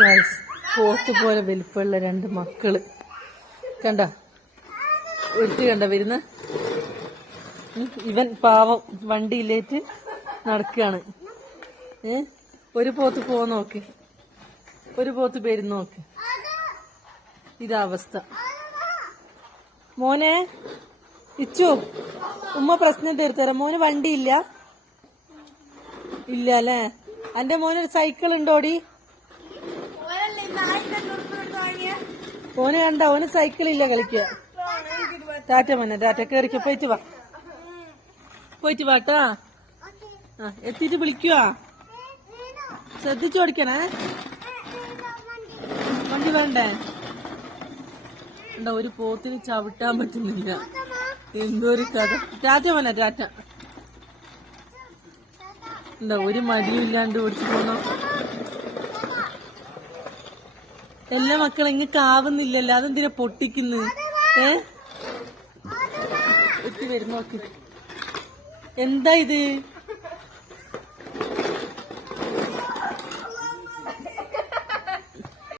പോത്ത് പോലെ വലിപ്പമുള്ള രണ്ട് മക്കള് കണ്ട ഒരുത്തി കണ്ട വരുന്ന ഇവൻ പാവം വണ്ടിയിലേറ്റ് നടക്കുകയാണ്. ഒരു പോത്ത് പോ നോക്ക്, ഒരു പോത്ത് പേരുന്ന് നോക്ക്. ഇതാ അവസ്ഥ. മോനെ ഇച്ചു ഉമ്മ പ്രശ്നം തീർത്തരാം. മോന് വണ്ടിയില്ല ഇല്ല അല്ലേ? എന്റെ മോനൊരു സൈക്കിൾ ഉണ്ടോടി? മോന് കണ്ട ഓന് സൈക്കിൾ ഇല്ല കളിക്കുക. ടാറ്റ മോനെ ടാറ്റ, കേറിക്കോ, പോയിട്ട് വാ, പോയിട്ട് വാട്ടാ. എത്തിയിട്ട് വിളിക്കുവാ, ശ്രദ്ധിച്ചു ഓടിക്കണേ. വണ്ടി വേണ്ടേ? ഉണ്ടോ ഒരു പോത്തിന് ചവിട്ടാൻ പറ്റുന്നില്ല. എന്തോ ഒരു കഥ. ടാറ്റ മോനെ ടാറ്റ. ഉണ്ടോ ഒരു മടിയും ഇല്ലാണ്ട് ഓടിച്ചു പോന്നോ. എല്ലാ മക്കളും ഇങ്ങക്ക് ആവുന്നില്ലല്ലോ, അതെന്തിനാ പൊട്ടിക്കുന്നു? എത്തി വരുന്നോക്ക്. എന്താ ഇത്?